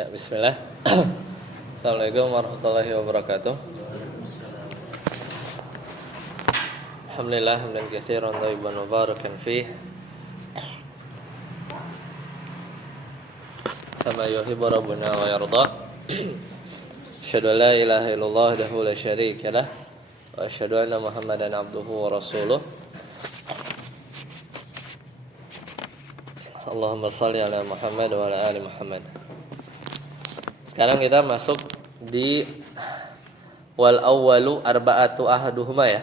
Ya, bismillah. Assalamualaikum warahmatullahi wabarakatuh. Alhamdulillah hamdan katsiran thayyiban mubarakan fih. Kama yuhibbu rabbuna wa yarda. Asyhadu an la ilaha illallah wahdahu la syarika lah wa asyhadu anna Muhammadan abduhu wa rasuluh. Allahumma shalli ala Muhammad wa ala ali Muhammad. Sekarang kita masuk di wal awwalu arba'atu ahaduhuma ya.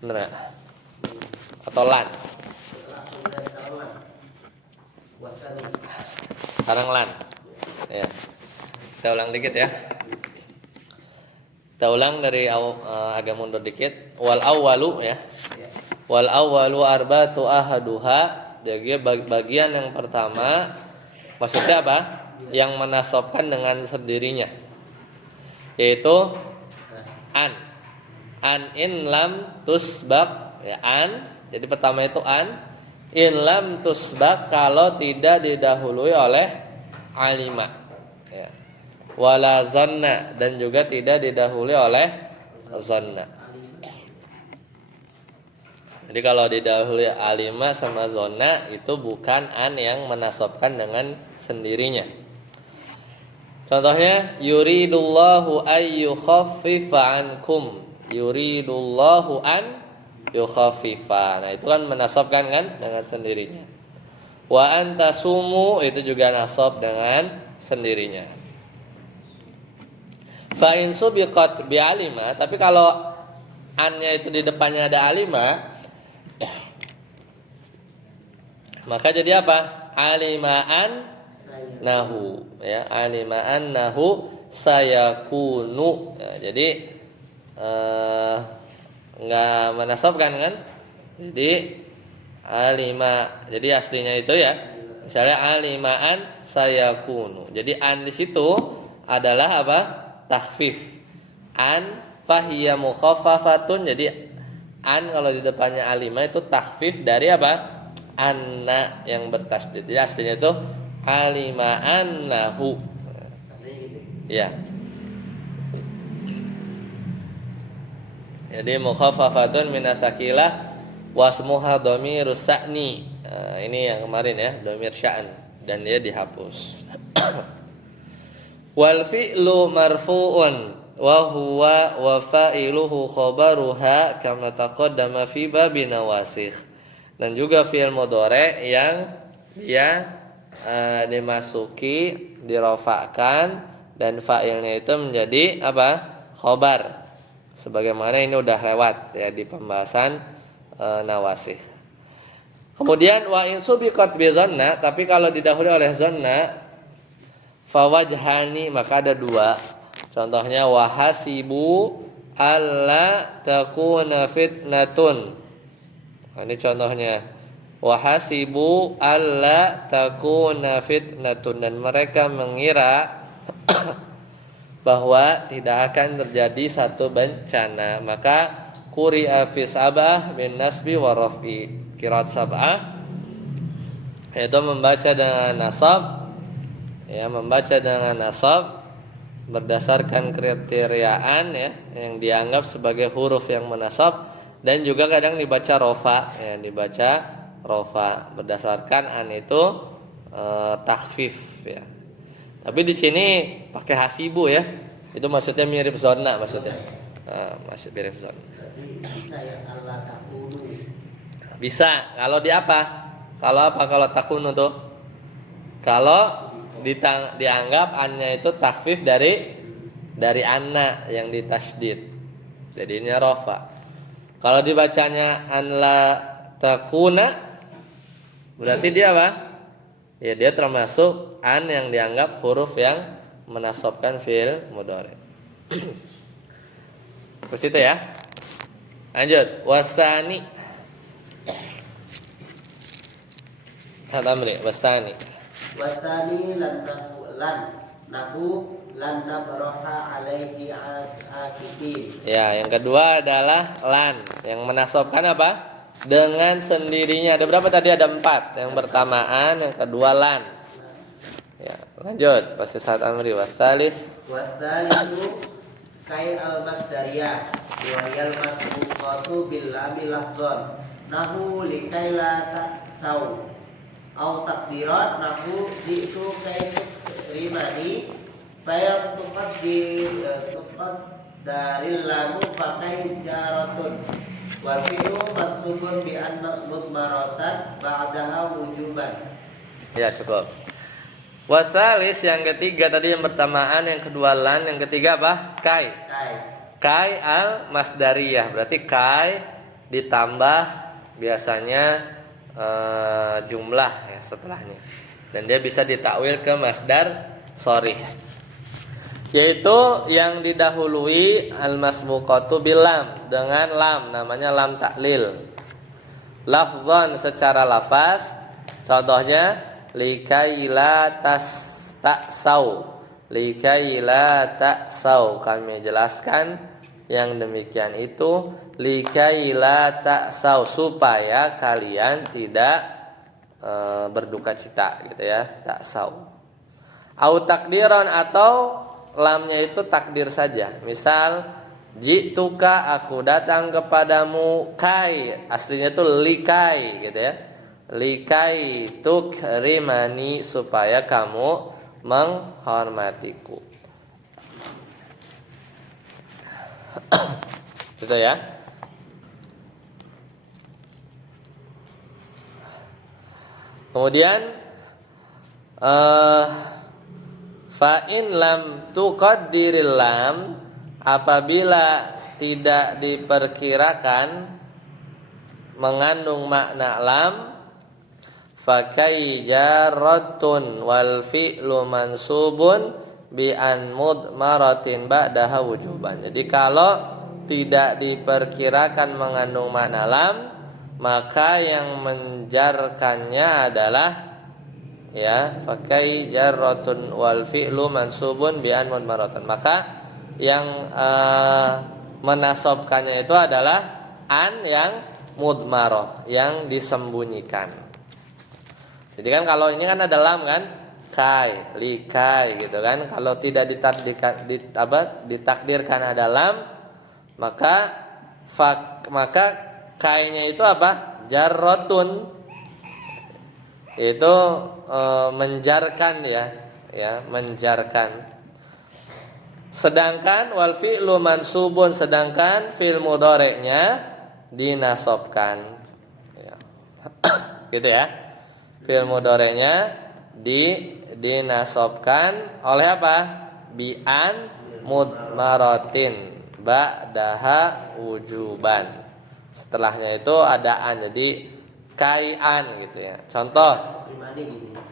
Benar ya? Atau lan. Sekarang lan. Ya. Saya ulang dikit ya. Kita ulang dari agak mundur dikit. Wal awwalu ya. Wal awwalu arba'atu ahaduha. Jadi bagian yang pertama maksudnya apa? Yang menasabkan dengan sendirinya, yaitu an in lam tusbaq ya, an. Jadi pertama itu an in lam tusbaq, kalau tidak didahului oleh alima ya. Wala zanna, dan juga tidak didahului oleh zanna. Jadi kalau didahului alima sama zona itu bukan an yang menasabkan dengan sendirinya. Contohnya yuridullahu ay yukhaffifa ankum. Yuridullahu an yukhaffifa. Nah, itu kan menasabkan kan dengan sendirinya. Wa antasumu itu juga nasab dengan sendirinya. Fa in subiqat bi alima, tapi kalau an-nya itu di depannya ada alima, maka jadi apa? Alimaan nahu ya, alimaan nahu sayakunu ya, jadi enggak menasabkan kan? Jadi alima, jadi aslinya itu ya, misalnya alimaan sayakunu. Jadi an di situ adalah apa? Takhfif. An fahiya mukhaffafatun. Jadi an kalau di depannya alima itu takhfif dari apa? Anna yang bertasydid. Jadi aslinya itu alima annahu. Ya. Jadi mukhaffafatun minasakilah wasmuha dhamirus sa'ni. Nah, ini yang kemarin ya, dhamir sya'an, dan dia dihapus. Wal fi'lu marfu'un wa huwa wa fa'iluhu khabaruha kama taqaddama fi babin nawasikh. Dan juga fi'il mudhari yang dia dimasuki, dirofakkan, dan fa'ilnya itu menjadi apa? Khobar. Sebagaimana ini udah lewat ya di pembahasan nawasikh. Kemudian wa in subiqat bi zanna, tapi kalau didahului oleh zanna, fawajhani, maka ada dua. Contohnya wahasibu alla takuna fitnatun. Ini contohnya wahasibu alla takuna fitnatun, dan mereka mengira bahwa tidak akan terjadi satu bencana. Maka quri'a fi sab'ah bin nasbi wa raf'i. Qiraat sab'ah yaitu membaca dengan nasab ya, membaca dengan nasab berdasarkan kriteriaan ya yang dianggap sebagai huruf yang menasab, dan juga kadang dibaca rofa ya, dibaca rofa berdasarkan an itu takhfif ya. Tapi di sini pakai hasibu ya, itu maksudnya mirip zona maksudnya. Masih mirip zona. Bisa ya Allah takunu. Bisa kalau di apa? Kalau apa? Kalau takunu tuh? Kalau dianggap annya itu takhfif dari anna yang ditasydid. Jadinya rofa. Kalau dibacanya an la takuna, berarti dia apa? Ya, dia termasuk an yang dianggap huruf yang menasabkan fi'il mudhari. Terus itu ya. Lanjut, wasani. Hadamri, wasani. Wasani lan tabroha alaihi akifin. Ya, yang kedua adalah lan yang menasabkan apa? Dengan sendirinya. Ada berapa tadi? Ada 4. Yang pertama an, yang kedua lan. Ya, lanjut. Posisi saat amri wasalis. Wasalisu kai al-masdariyah wa yal masbuqatu bil lamil lafdhan nahu likai la ta'sau au takdirat nahu jitu kai rimani bayam tuqad daril lamu fakai jaratun wal fi'lu mansubun bi an mudmaratan ba'daha wujuban. Ya, cukup. Wasalis yang ketiga tadi yang bertamaan, yang kedua lan, yang ketiga apa? Kai. Kai al masdariyah. Berarti kai ditambah biasanya jumlah ya setelahnya. Dan dia bisa ditakwil ke masdar sharih. Yaitu yang didahului al masbuqatu bil lam, dengan lam, namanya lam taklil. Lafzan secara lafaz, contohnya likai la taksau, likai la taksau, kami jelaskan yang demikian itu likai la taksau, supaya kalian tidak berduka cita gitu ya, taksau. Au takdiran, atau lamnya itu takdir saja. Misal jituka, aku datang kepadamu, kai aslinya itu likai gitu ya, likai tukrimani, supaya kamu menghormatiku. Gitu ya. Kemudian fa in lam tuqaddiril lam, apabila tidak diperkirakan mengandung makna lam, fakai jaratun wal fi'lu mansubun bi an mudmaratin ba'daha wujuban. Jadi kalau tidak diperkirakan mengandung makna lam, maka yang menjarkannya adalah ya fakai jaratun wal fi'lu mansubun bi an mudmaratin. Maka yang menasobkannya itu adalah an yang mudmarah, yang disembunyikan. Jadi kan kalau ini kan ada lam kan, kai, likai gitu kan. Kalau tidak ditakdirkan ada lam, maka kainya itu apa? Jarrotun. Itu menjarkan ya, menjarkan. Sedangkan wal fi'lu mansubun, sedangkan fi'il mudhari'nya dinasobkan. Ya. Gitu ya. Fi'il mudhari'nya dinasobkan oleh apa? Bi'an mudmaratin ba'daha wujuban. Setelahnya itu ada an, jadi kai'an gitu ya. Contoh.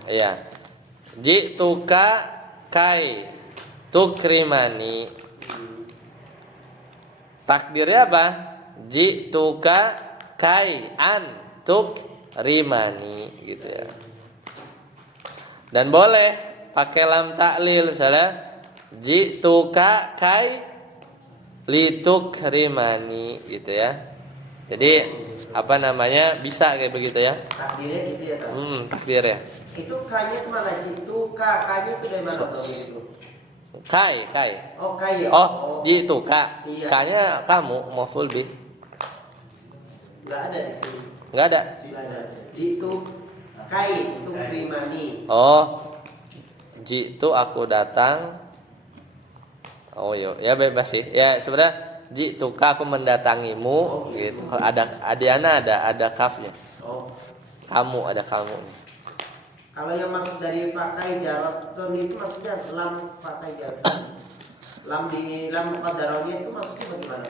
Iya. Ji'tuka kai tukrimani. Takdirnya apa? Ji'tuka kai'an tukrimani gitu ya. Dan boleh pakai lam taklil, misalnya ji'tuka kai litukrimani gitu ya. Jadi apa namanya, bisa kayak begitu ya. Takdirnya gitu ya, Pak. Takdir ya. Itu kayaknya itu mana? Ji'tuka, kayaknya itu dari mana tuh itu? Kai. Oh, kai ya. Oh, ji'tuka. Iya. Kayaknya kamu maf'ul bih. Enggak ada di sini. Enggak ada. Enggak ada. Jitu kai tukrimani. Oh, jitu aku datang. Oh ya bebas sih. Ya sebenarnya jituka aku mendatangimu gitu. Ada adiana, ada kafnya. Oh. Kamu, ada kamu. Kalau yang maksud dari fakai jaratun itu maksudnya lam fakai jaratun. Lam qadarahnya itu maksudnya bagaimana?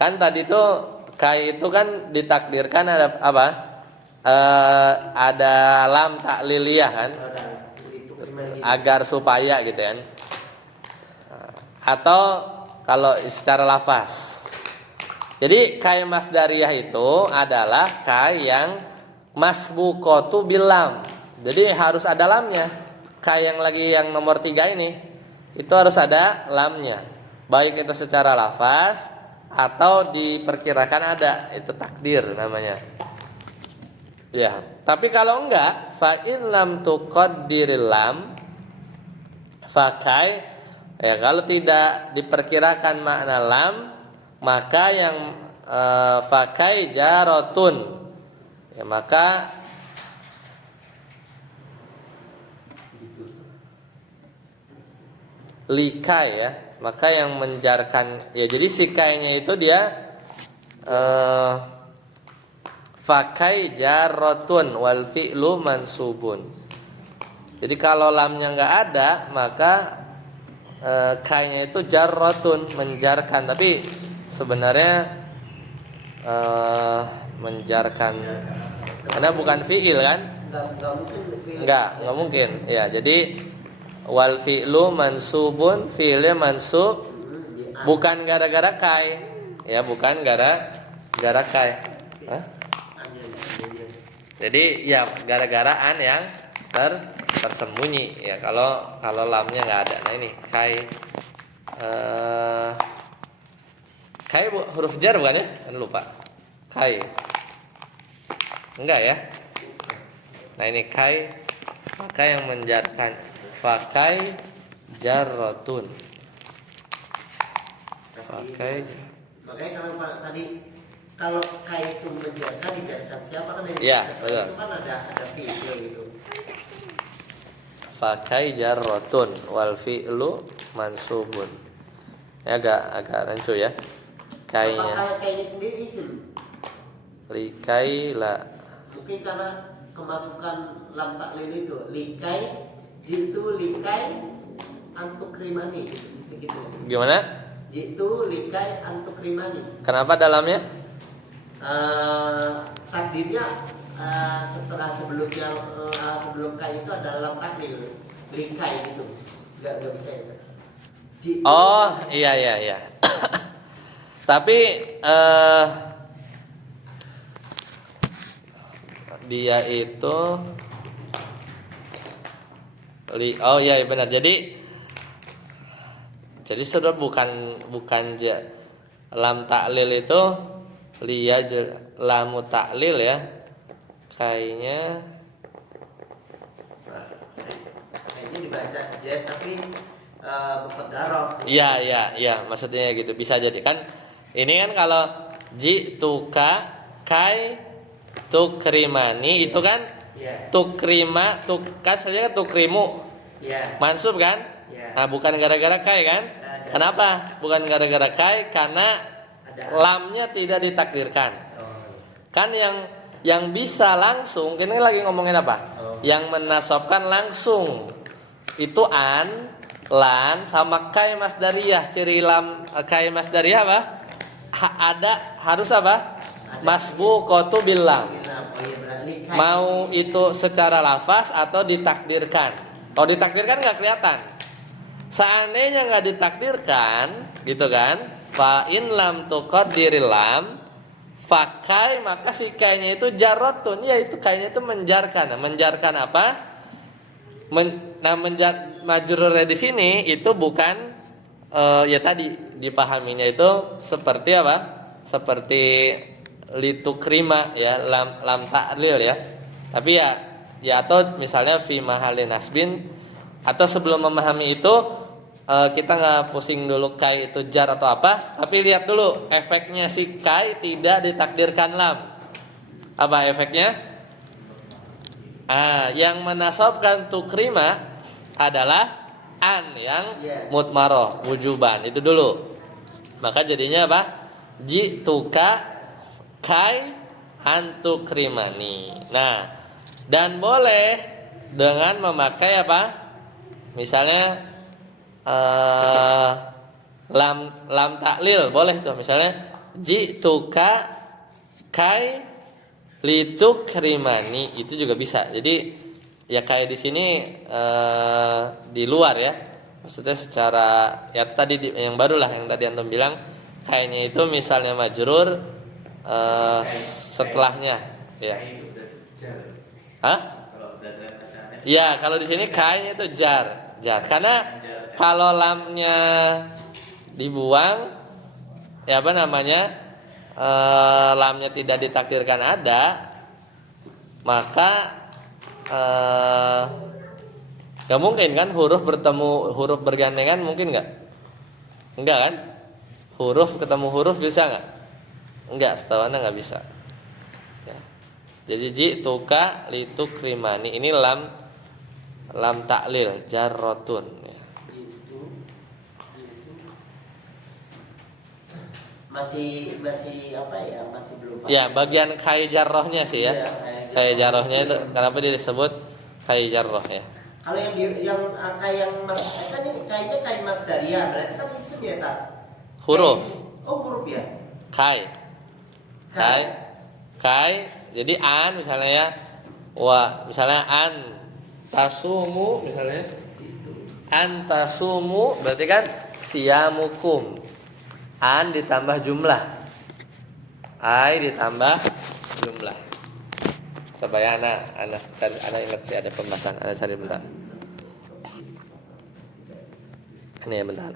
Kan tadi tuh kai itu kan ditakdirkan ada apa? Ada lam takliliyah kan? Agar supaya gitu kan. Atau kalau secara lafaz. Jadi kai masdariyah itu adalah kai yang masbuqatu bil lam. Jadi harus ada lamnya. Kai yang nomor 3 ini itu harus ada lamnya. Baik itu secara lafaz atau diperkirakan ada, itu takdir namanya. Ya, tapi kalau enggak, fa in lam tuqaddiril lam, Fakai ya, kalau tidak diperkirakan makna lam, maka yang fakai jarotun ya, maka likai ya, maka yang menjarkan ya, jadi sikainya itu dia fakai jarotun wal fi'lu mansubun. Jadi kalau lamnya nggak ada, maka kainya itu jarrotun, menjarkan. Tapi sebenarnya menjarkan karena bukan fi'il kan? Nggak mungkin fi'il. Nggak mungkin. Ya, jadi wal fi'lu mansubun, fi'ilnya mansub bukan gara-gara kai. Ya, bukan gara-gara kai. Hah? Jadi ya gara-gara an yang tersembunyi ya, kalau lamnya nggak ada. Nah ini kai, kai huruf jar bukan ya? Lupa. Kai enggak ya? Nah ini kai, maka yang menjarkan fakai jarrotun. Fakai. Makanya kalau tadi kalau kai itu menjarkan, dijarkan siapa kan yang ya, itu kan ada fi'il gitu. Fakai jarrotun wal fi'lu mansubun. Ya agak rancu ya. Kainya. Apakah kai ini sendiri isim? Likai la. Mungkin karena kemasukan lam taklil itu likai jitu likai antukrimani segitu. Gimana? Jitu likai antukrimani. Kenapa dalamnya? Takdirnya setelah sebelumnya sebelum kai itu ada lam taklil likai gitu. Enggak bisa itu. Jitu. Oh iya. Tapi dia itu oh iya benar. Jadi sudah bukan lam taklil itu liya lamu taklil ya. Kayaknya dibaca j tapi berdarah. Iya, maksudnya gitu. Bisa jadi kan. Ini kan kalau jituka kai tukrimani itu kan tukrima tukas saja kan tukrimu. Mansub kan? Nah, bukan gara-gara kai kan? Kenapa? Bukan gara-gara kai, karena lamnya tidak ditakdirkan. Kan yang bisa langsung, ini lagi ngomongin apa? Yang menasobkan langsung itu an, lan, sama kai masdariyah. Ciri lam kai masdariyah apa? Harus apa? Masbuqatu bil lam. Mau itu secara lafaz atau ditakdirkan. Kalau ditakdirkan nggak kelihatan. Seandainya nggak ditakdirkan, gitu kan? Fa in lam tuqaddiril lam fakai, maka si kainya itu jarotun, ya itu kainya itu menjarkan. Menjarkan apa? Majrurnya di sini itu bukan ya tadi dipahaminya itu seperti apa? Seperti litukrima ya, lam ta'lil ya. Tapi ya atau misalnya fi mahalin nasbin, atau sebelum memahami itu kita nggak pusing dulu kai itu jar atau apa, tapi lihat dulu efeknya si kai tidak ditakdirkan lam. Apa efeknya? Yang menasobkan tukrima adalah an yang mutmaroh wujuban itu dulu. Maka jadinya apa? Jituka kai antukrimani. Nah, dan boleh dengan memakai apa? Misalnya lam taklil boleh tuh, misalnya jituka kai litukrimani, itu juga bisa. Jadi ya kayak di sini di luar ya, maksudnya secara ya tadi yang barulah yang tadi antum bilang kayaknya itu misalnya majrur setelahnya ya. Ya kalau di sini kayaknya itu jar karena kalau lamnya dibuang ya apa namanya lamnya tidak ditakdirkan ada, maka Gak mungkin kan huruf bertemu huruf bergandengan, mungkin nggak? Enggak kan? Huruf ketemu huruf bisa nggak? Enggak, setahu Anda nggak bisa. Ya. Jadi ji'tuka litukrimani ini lam ta'lil jarrotun. Ya. Masih apa ya? Masih belum. Ya, bagian kai jarrohnya sih ya. Iya, Kai jarrohnya itu kenapa dia disebut kai jarroh ya? Kalau yang kai yang mas kan ini kayaknya kai masdaria, berarti kan isim ya tak? Huruf. Oh huruf ya. Kai. Jadi an misalnya ya. Misalnya an tasumu misalnya. An tasumu berarti kan siyamukum. An ditambah jumlah. Ai ditambah jumlah. Coba ya anak ingat sih ada pembahasan. Anak cari bentar. Ini ya bentar.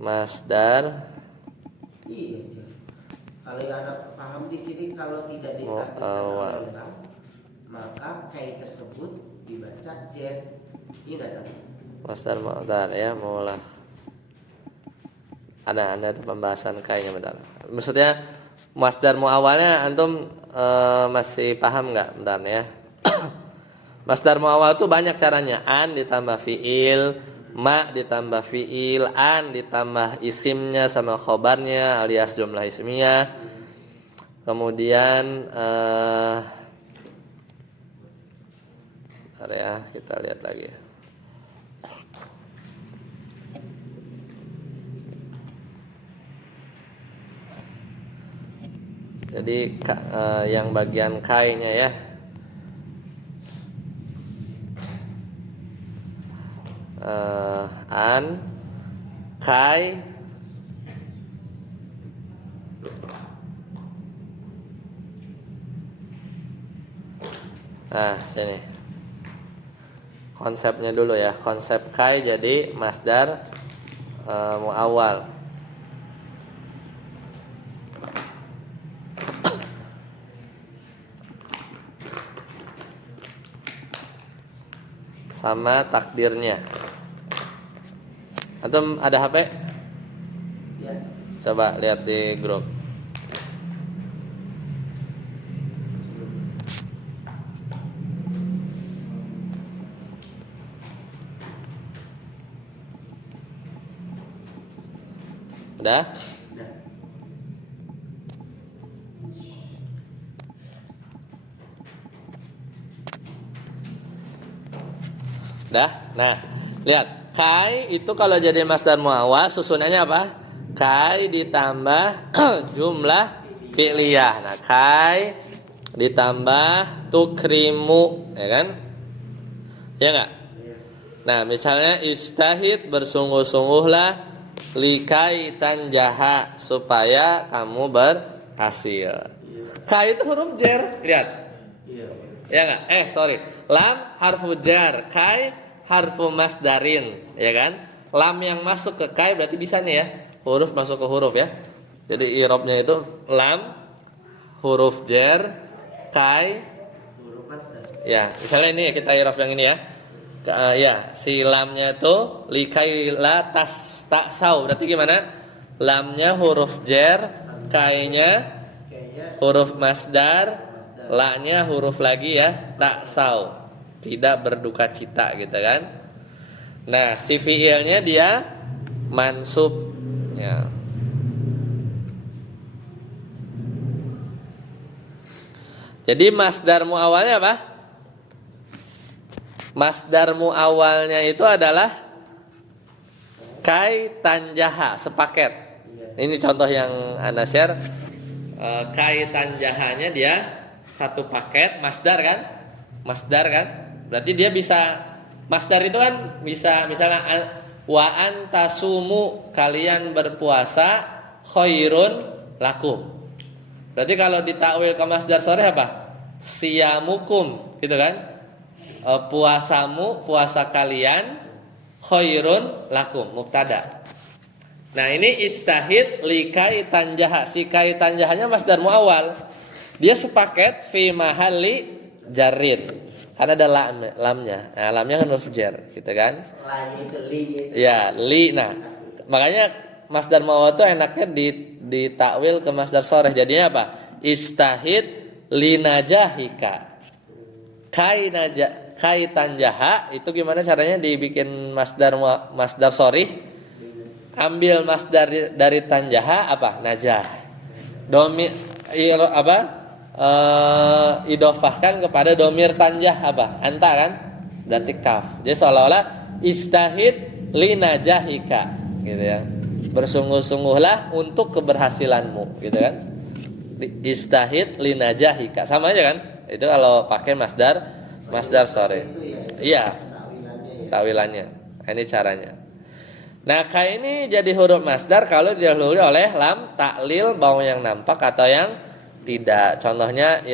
Masdar. Iya. Kalau yang anak paham di sini kalau tidak diartikan ulang, maka kai tersebut dibaca jen. Ini enggak tahu. Masdar mu'tal ya, mula. Ada pembahasan kayaknya bentar. Maksudnya masdar muawalnya antum masih paham nggak bentar ya? Masdar muawal itu banyak caranya. An ditambah fiil, ma ditambah fiil, an ditambah isimnya sama khobarnya alias jumlah ismiyah. Kemudian ya kita lihat lagi. Jadi yang bagian kai-nya ya. An kai sini. Konsepnya dulu ya. Konsep kai jadi masdar muawwal. Sama takdirnya. Antum ada HP? Ya. Coba lihat di grup. Udah? Dah. Nah, lihat. Kai itu kalau jadi masdar muawwal susunannya apa? Kai ditambah jumlah fi'liyah. Nah, kai ditambah tukrimu, ya kan? Ya enggak? Nah, misalnya istahid, bersungguh-sungguhlah likai tanjaha, supaya kamu berhasil. Kai itu huruf jar, lihat. Ya enggak? Sorry. Lam harfu jar, kai harfu masdarin, ya kan? Lam yang masuk ke kai berarti bisa nih ya. Huruf masuk ke huruf ya. Jadi i'rabnya itu lam huruf jar, kai Huruf masdar. ya. Misalnya ini ya, kita i'rab yang ini ya. Ya, si lamnya itu likai la tas tak sau. Berarti gimana? Lamnya huruf jar, kainya huruf masdar, la-nya huruf lagi ya, tak sau. Tidak berduka cita gitu kan. Nah, si fi'ilnya dia mansub ya. Jadi masdar muawalnya apa? Masdar muawalnya itu adalah kai tanjaha, sepaket. Ini contoh yang Anda share. Kai tanjahanya dia satu paket masdar kan? Masdar kan? Berarti dia bisa, masdar itu kan bisa misalnya wa antasumu, kalian berpuasa khairun lakum. Berarti kalau ditakwil ke masdar sore apa? Siyamukum, gitu kan? Puasamu, puasa kalian khairun lakum, mubtada. Nah, ini istahid likai tanjaha. Si kai tanjahanya masdar muawwal. Dia sepaket fi mahalli jarrin. Kan ada lamnya. Nah, lamnya kan huruf jar, gitu kan? Lagi itu li itu. Ya, li. Nah, makanya masdar muawwal itu enaknya ditakwil ke masdar soreh. Jadinya apa? Istahid linajahika. Kai tanjaha itu gimana caranya dibikin masdar sorih? Ambil masdar dari tanjaha apa? Najah. Idofahkan kepada domir tanjah apa? Anta kan? Berarti kaf. Jadi seolah-olah istahid linajahika, gitu ya. Bersungguh-sungguhlah untuk keberhasilanmu, gitu kan? Istahid linajahika. Sama aja kan? Itu kalau pakai masdar sore. Iya. Tawilannya. Ini caranya. Nah, kayak ini jadi huruf masdar kalau didahului oleh lam taklil bau yang nampak atau yang tidak. Contohnya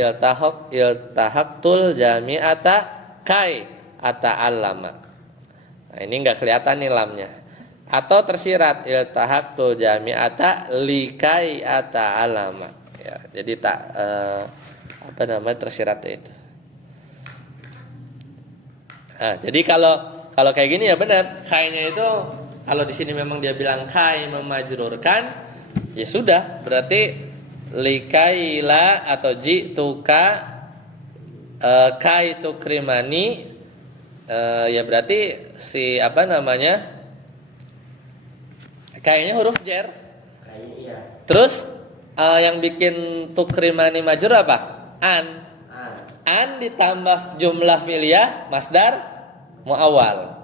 iltahaqtul jami'ata kai ata'allama. Nah, ini enggak kelihatan nih lamnya. Atau tersirat iltahaqtul jami'ata likai ata'allama. Ya, jadi tersirat itu. Nah, jadi kalau kayak gini ya benar, kainya itu kalau di sini memang dia bilang kai memajrurkan, ya sudah, berarti likaila atau ji'tuka kai tukrimani, ya berarti si kayaknya huruf jar. Iya. Terus yang bikin tukrimani majrur apa? An ditambah jumlah fi'liyah masdar muawwal.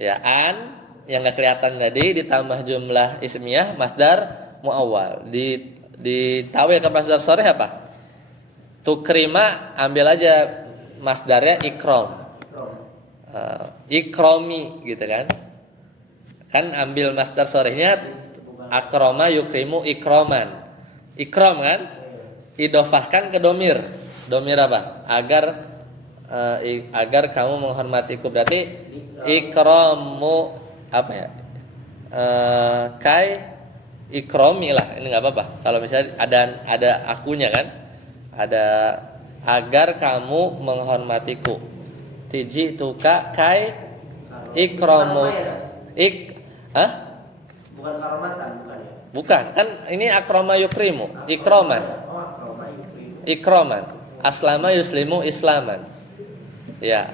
Ya, an yang enggak kelihatan tadi ditambah jumlah ismiyah masdar muawwal. Ditawil ke masdar sharih apa? Tukrima ambil aja masdarnya ikram. Ikromi gitu kan. Kan ambil masdar sharihnya akrama yukrimu ikroman. Ikram kan? Idofahkan ke domir. Domir apa? Agar kamu menghormatiku, berarti ikramu apa ya? Kai ikromi lah. Ini nggak apa-apa. Kalau misalnya ada akunya kan? Ada agar kamu menghormatiku. Tiji tuka kai ikromu Bukan karomatan, bukan ya? Bukan, kan ini akrama yukrimu, ikroman. Ikroman. Aslama yuslimu islaman. Ya.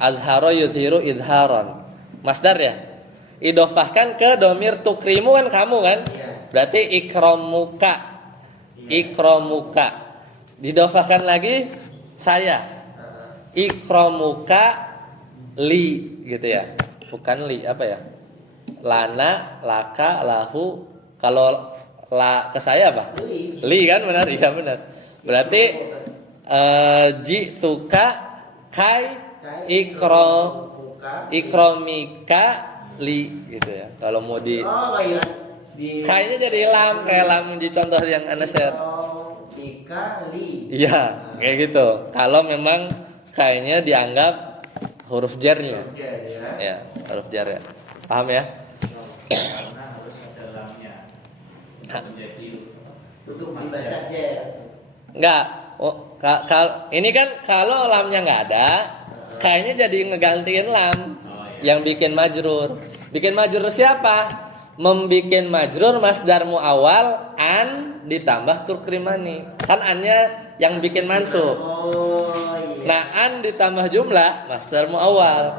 Azharo yudhiru idharon. Masdar ya. Idofahkan ke domir tukrimu kan kamu kan? Berarti ikromuka. Ikromuka. Didofahkan lagi saya. Ikromuka li gitu ya. Bukan li, apa ya? Lana, laka, lahu. Kalau la ke saya apa? Li kan benar? Iya benar. Berarti ji'tuka kai ikromika li gitu ya. Kalau mau kayaknya jadi lam, kayak lam di contoh yang Anda share. Iya, kayak gitu. Kalau memang kayaknya dianggap huruf jarnya. Ya, huruf jar ya. Paham ya? Karena harus ada lamnya menjadi untuk dibaca jar. Enggak. Ini kan kalau lamnya nggak ada, kayaknya jadi ngegantiin lam yang bikin majrur. Bikin majrur siapa? Membikin majrur masdar muawwal an ditambah tukrimani. Kan annya yang bikin mansub. Nah, an ditambah jumlah masdar muawwal.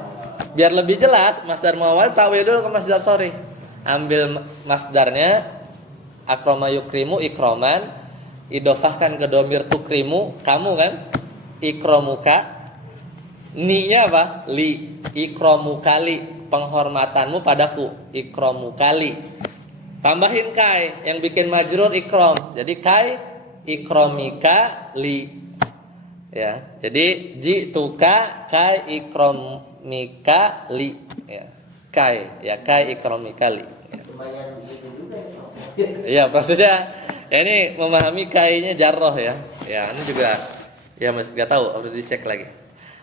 Biar lebih jelas, masdar muawwal takwil dulu ke masdar sharih. Ambil masdarnya akrama yukrimu ikroman, idofahkan ke domir tukrimu, kamu kan? Ikromuka. Ni-nya apa? Li. Ikromukali, penghormatanmu padaku. Ikromukali. Tambahin kai yang bikin majrur ikrom. Jadi kai ikromika li. Ya. Jadi ji'tuka kai ikromika li. Ya. Kai, ya kai ikromika li. Ya. Lumayan gitu juga ya prosesnya. Iya, prosesnya. Ya, ini memahami kainya jarroh ya. Ya, ini juga ya masih nggak tahu, harus dicek lagi.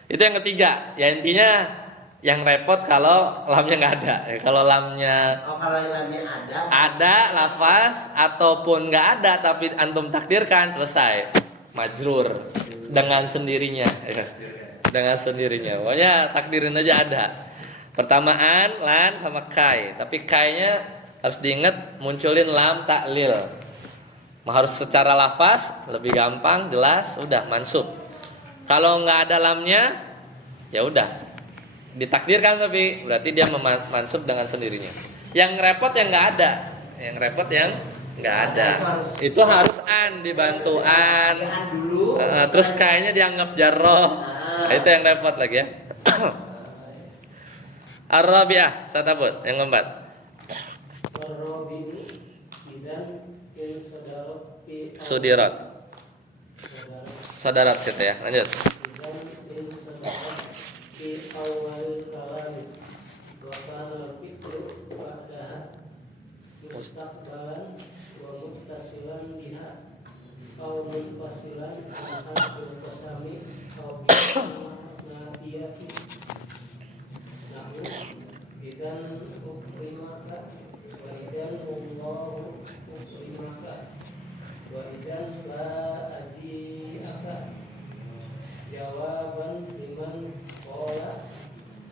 Itu yang ketiga. Ya intinya yang repot kalau lamnya nggak ada. Ya, kalau lamnya kalau lamnya ada lafaz ataupun nggak ada tapi antum takdirkan, selesai majrur dengan sendirinya. Ya. dengan sendirinya. Pokoknya takdirin aja ada. Pertama an, lan sama kai. Tapi kainya harus diingat munculin lam taklil. Harus secara lafaz lebih gampang, jelas, udah mansub. Kalau nggak ada lamnya, ya udah ditakdirkan, tapi berarti dia mansub dengan sendirinya. Yang repot yang nggak ada, yang repot yang nggak ada. Itu harus an dibantu an. Terus kayaknya dianggap jarroh. Nah, itu yang repot lagi ya. Ar-rabi'ah, saya tabut yang keempat. Sudirat. Sadarat gitu ya. Lanjut. Jawaban liman qala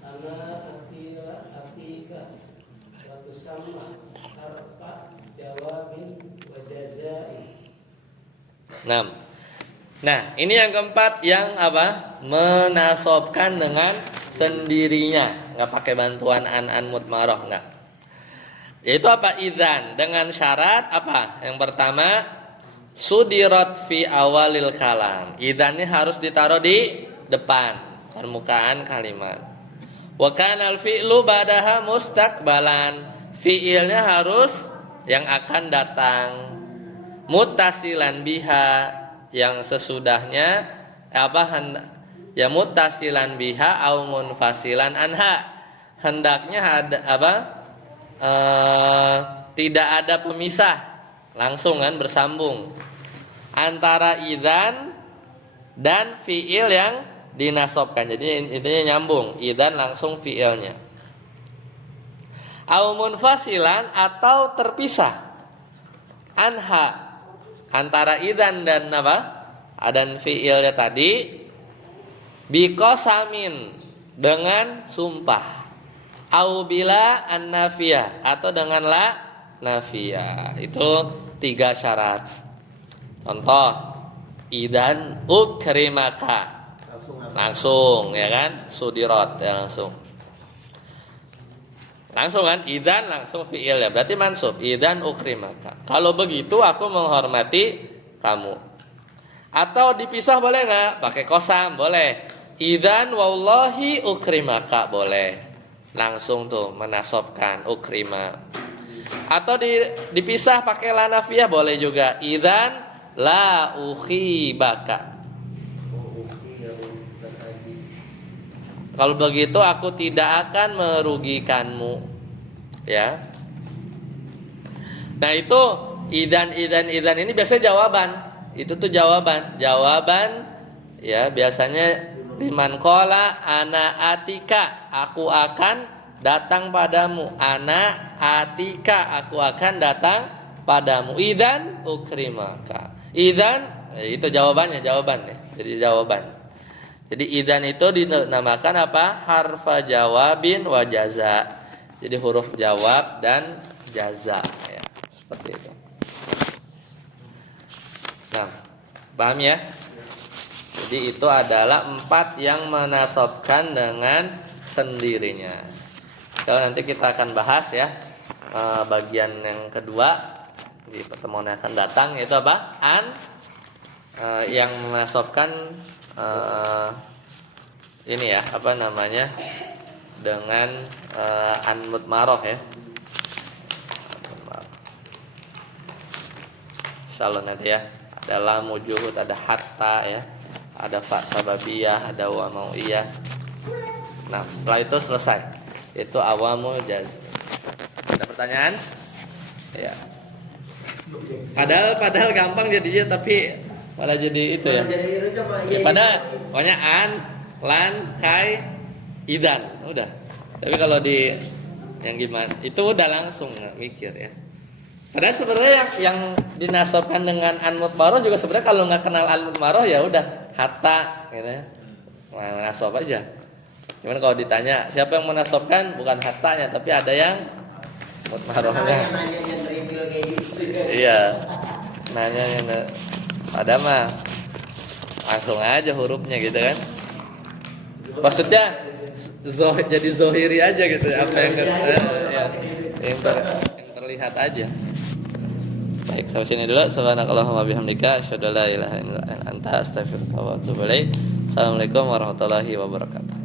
ana atika wa tusamma harfa jawabin wa jazai. Nah, ini yang keempat yang apa? Menasobkan dengan sendirinya, nggak pakai bantuan an mutmarah, nggak. Yaitu apa? Idzan dengan syarat apa? Yang pertama sudirat fi awalil kalam. Idzannya harus ditaruh di depan permukaan kalimat. Wa kana al fi'lu ba'daha mustaqbalan. Fi'ilnya harus yang akan datang. Muttasilan biha yang sesudahnya apa ya muttasilan biha au munfasilan anha. Hendaknya ada apa? Tidak ada pemisah, langsung kan bersambung antara idzan dan fiil yang dinasobkan. Jadi intinya nyambung, idzan langsung fiilnya. Au munfasilan atau terpisah anha antara idzan dan apa? Dan fiilnya tadi biqasamin dengan sumpah. Au bila an-nafiyah atau dengan la nafiyah. Itu 3 syarat. Contoh, idzan ukrimaka. Langsung ya kan? Sudirat ya langsung. Langsung kan? Idzan langsung fi'il ya. Berarti mansub. Idzan ukrimaka. Kalau begitu aku menghormati kamu. Atau dipisah boleh enggak? Pakai qasam boleh. Idzan wallahi ukrimaka boleh. Langsung tuh menasobkan ukrima. Atau dipisah pakai la nafiyah boleh juga. Idzan la ukhibaka. Kalau begitu aku tidak akan merugikanmu. Ya. Nah itu idzan ini biasanya jawaban. Itu tuh jawaban. Jawaban ya biasanya liman qala ana atika, aku akan datang padamu. Ana atika, aku akan datang padamu. Idzan ukrimaka. Idzan itu jawabannya. Jadi jawaban. Jadi idzan itu dinamakan apa? Harfa jawabin wa jaza. Jadi huruf jawab dan jaza ya. Seperti itu. Nah, paham ya? Jadi itu adalah 4 yang menasobkan dengan sendirinya. Kalau nanti kita akan bahas ya bagian yang kedua di pertemuan yang akan datang, yaitu apa? An yang menasobkan ini ya, apa namanya? Dengan an mutmarah ya. Insyaallah nanti ya. Ada lam wujuhud, ada hatta ya. Ada fa sababiyah, ada wa mau'iyah. Nah, setelah itu selesai. Itu awamu jaz. Ada pertanyaan? Ya. Padahal gampang jadinya, tapi malah jadi itu ya. Padahal pokoknya an, lan, kai, idzan, udah. Tapi kalau di yang gimana? Itu udah langsung nggak mikir ya. Padahal sebenarnya yang dinasobkan dengan an mutmarah juga sebenarnya kalau nggak kenal an mutmarah ya udah hatta gitu ya. menasab aja. Cuman kalau ditanya siapa yang menasobkan, bukan hartanya tapi ada yang mutmarohnya. Nanya yang trivial kayak gitu. Iya. Nanya yang ada mah langsung aja hurufnya gitu kan. Maksudnya jadi zohiri aja gitu apa yang terlihat aja. Baik, sampai sini dulu. Subhanakallahumma bihamdika asyhadu an la ilaha illa anta astaghfiruka wa atubu ilaik. Assalamualaikum warahmatullahi wabarakatuh.